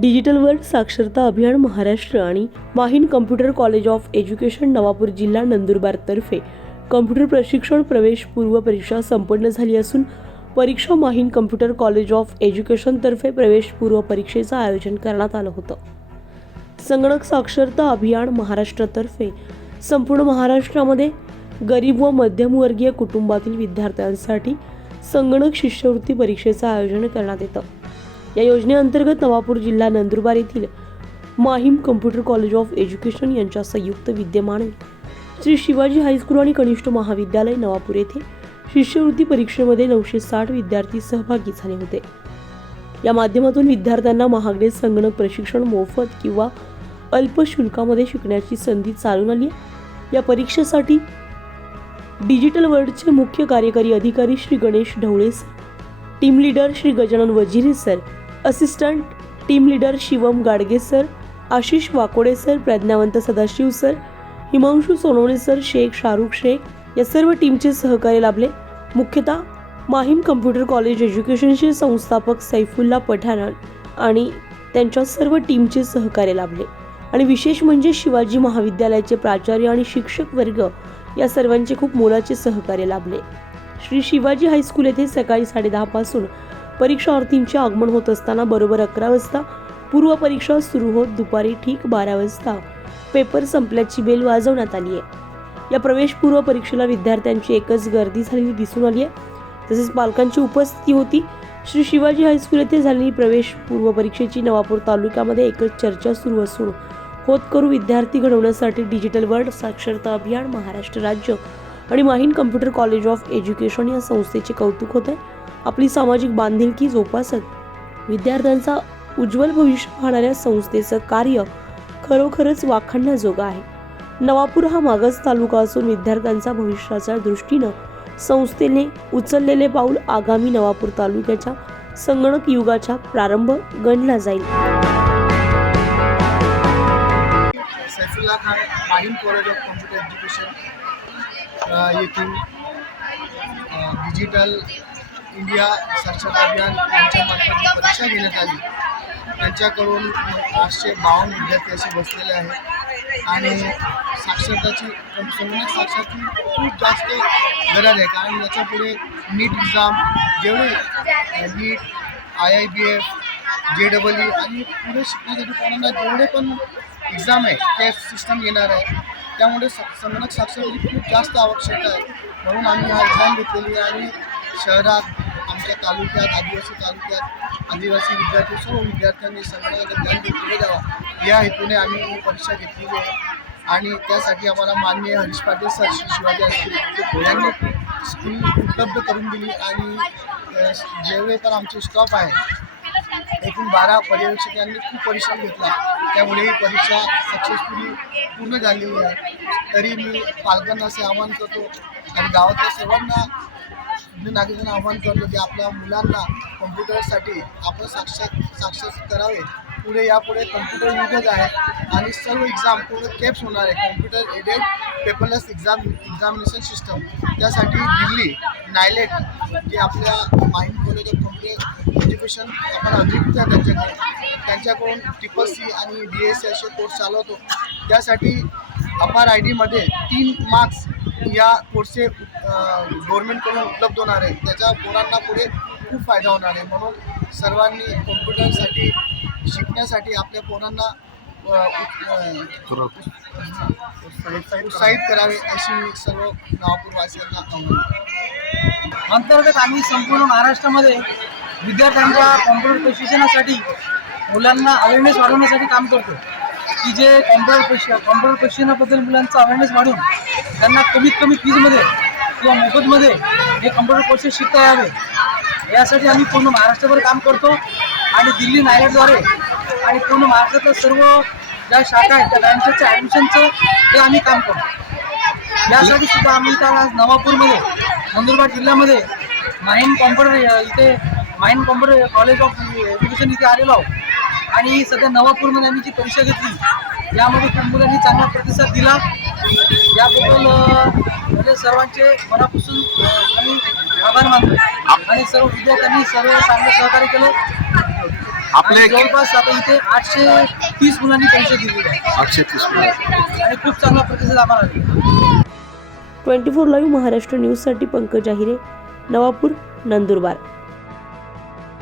Digital world साक्षरता अभियान महाराष्ट्र आणि Mahim computer college of education Navapur जिल्हा नंदुरबारतर्फे कम्प्युटर प्रशिक्षण प्रवेश पूर्व परीक्षा संपन्न झाली असून परीक्षा माहीन कम्प्युटर कॉलेज ऑफ एज्युकेशनतर्फे प्रवेश पूर्व परीक्षेचं आयोजन करण्यात आलं होतं. संगणक साक्षरता अभियान महाराष्ट्रातर्फे संपूर्ण महाराष्ट्रामध्ये गरीब व मध्यमवर्गीय कुटुंबातील विद्यार्थ्यांसाठी संगणक शिष्यवृत्ती परीक्षेचं आयोजन करण्यात येतं. या योजनेअंतर्गत नवापूर जिल्हा नंदुरबार येथील Mahim computer college of education यांच्या संयुक्त विद्यमाने श्री शिवाजी हायस्कूल आणि कनिष्ठ महाविद्यालय नवापूर येथे शिष्यवृत्ती परीक्षेमध्ये नऊशे साठ विद्यार्थी सहभागी झाले होते. या माध्यमातून विद्यार्थ्यांना महागडे संगणक प्रशिक्षण मोफत किंवा अल्प शुल्कामध्ये शिकण्याची संधी चालून आली या परीक्षेसाठी डिजिटल वर्ल्डचे मुख्य कार्यकारी अधिकारी Shri Ganesh ढवळेस team leader Shri Gajanan Wajire sir assistant team leader Shivam Gadge sir Ashish Wakode sir Pradnyavant Sadashiv sir Himanshu Sonawane sir Shaikh Shahrukh Shaikh या सर्व टीमचे सहकार्य लाभले. मुख्यतः माहीम कम्प्युटर कॉलेज एज्युकेशनचे संस्थापक सैफुल्ला पठाण आणि त्यांच्या सर्व टीमचे सहकार्य लाभले. आणि विशेष म्हणजे शिवाजी महाविद्यालयाचे प्राचार्य आणि शिक्षक वर्ग या सर्वांचे खूप मोलाचे सहकार्य लाभले. श्री शिवाजी हायस्कूल येथे सकाळी साडेदहापासून परीक्षार्थींचे आगमन होत असताना बरोबर अकरा वाजता पूर्व परीक्षा सुरू होत दुपारी ठीक बारा वाजता पेपर संपल्याची बेल वाजवण्यात आली आहे. या प्रवेशपूर्व परीक्षेला विद्यार्थ्यांची एकच गर्दी झालेली दिसून आली आहे. तसेच पालकांची उपस्थिती होती. श्री शिवाजी हायस्कूल येथे झालेली प्रवेश पूर्व परीक्षेची नवापूर तालुक्यामध्ये एकच चर्चा सुरू असून होतकरू विद्यार्थी घडवण्यासाठी डिजिटल वर्ल्ड साक्षरता अभियान महाराष्ट्र राज्य आणि Mahim computer college of education या संस्थेचे कौतुक होते. आहे आपली सामाजिक बांधिलकी जोपासत विद्यार्थ्यांचा उज्ज्वल भविष्य पाहणाऱ्या संस्थेचं कार्य खरोखरच वाखाणण्याजोगं आहे. नवापूर हा मागास तालुका असून विद्यार्थ्यांचा भविष्याच्या दृष्टीनं संस्थेने उचललेले पाऊल आगामी नवापूर तालुक्याच्या संगणक युगाचा प्रारंभ गणला जाईल. Saifullah Khan Mahim college of computer education. येथील डिजिटल इंडिया साक्षरता अभियान यांच्यामार्फत परीक्षा घेण्यात आली. त्यांच्याकडून आठशे बावन्न विद्यार्थी असे बसलेले आहेत. आणि साक्षरताची संगणक साक्षरती खूप जास्त गरज आहे. कारण याच्यापुढे नीट एक्झाम जेवढे NEET I I B F J double E आणि पुढे शिकण्यासाठी कोणाला जेवढे पण एक्झाम आहे ते सिस्टम येणार आहे. त्यामुळे स संगणक साक्षरतेची खूप जास्त आवश्यकता आहे. म्हणून आम्ही हा एक्झाम घेतलेली आहे आणि शहरात आमच्या तालुक्यात आदिवासी तालुक्यात आदिवासी विद्यार्थी सर्व विद्यार्थ्यांनी संगणकाचं ज्ञान घेतलं जावं. या हेतूने आम्ही ही परीक्षा घेतलेली आहे. आणि त्यासाठी आम्हाला मान्य हरीश पाटील सर श्री शिवाजी असतील यांनी स्कूल उपलब्ध करून दिली आणि जेवढे पण आमचे स्टॉप आहे एकूण बारा पर्यवेक्षकांनी खूप परिश्रम घेतला. त्यामुळे ही परीक्षा सक्सेसफुली पूर्ण झालेली आहे. तरी मी पालकांना असे आवाहन करतो आणि गावातल्या सर्वांना नागरिकांना आवाहन करतो की आपल्या मुलांना कम्प्युटरसाठी आपण साक्षात साक्षर करावे. पुढे यापुढे कम्प्युटर युगच आहे आणि सर्व एक्झाम पूर्ण केप्स होणार आहे. Computer aided paperless exam examination system त्यासाठी दिल्ली नायलेट जे आपल्या माहिती कॉलेज ऑफ कम्प्युटर एज्युकेशन आपण अधिकृत त्यांच्याकडे त्यांच्याकडून ट्रिपल सी आणि डी एस सी असे कोर्स चालवतो. त्यासाठी अपार आय डीमध्ये तीन मार्क्स या कोर्सचे गव्हर्नमेंटकडून उपलब्ध होणार आहे. त्याच्या पोरांना पुढे खूप फायदा होणार आहे. म्हणून सर्वांनी कम्प्युटरसाठी शिकण्यासाठी आपल्या पोरांना उत्साहित करावे अशी मी सर्व नागपूरवासियांना आव्हान. अंतर्गत आम्ही संपूर्ण महाराष्ट्रामध्ये विद्यार्थ्यांच्या कॉम्प्युटर प्रशिक्षणासाठी मुलांना अवेअरनेस वाढवण्यासाठी काम करतो. की जे कॉम्प्युटर प्रशिक्षण कॉम्प्युटर प्रशिक्षणाबद्दल मुलांचा अवेअरनेस वाढून त्यांना कमीत कमी फीजमध्ये किंवा मोफतमध्ये हे कॉम्प्युटर कोर्सेस शिकता यावे. यासाठी आम्ही पूर्ण महाराष्ट्रभर काम करतो आणि दिल्ली नायडद्वारे आणि पूर्ण महाराष्ट्रातल्या सर्व ज्या शाखा आहेत त्या बँकेच्या ॲडमिशनचं ते आम्ही काम करतो. यासाठी सुद्धा आम्ही त्या आज नवापूरमध्ये नंदुरबार जिल्ह्यामध्ये माहीम कॉम्प्युटर इथे Mahim computer college of education इथे आलेलो आहोत. आणि सध्या नवापूरमध्ये आम्ही जी परीक्षा घेतली यामध्ये खूप मुलांनी चांगला प्रतिसाद दिला. याबद्दल म्हणजे सर्वांचे मनापासून आम्ही आभार मानतो. आणि सर्व विद्यार्थ्यांनी सर्व चांगलं सहकार्य केलं. आपले जवळपास आता इथे आठशे तीस मुलांनी परीक्षा दिलेली आहे. आठशे तीस मुलं. आणि खूप चांगला प्रतिसाद आम्हाला. ट्वेंटी फोर लाईव्ह महाराष्ट्र न्यूजसाठी पंकज आहिरे नवापूर नंदुरबार.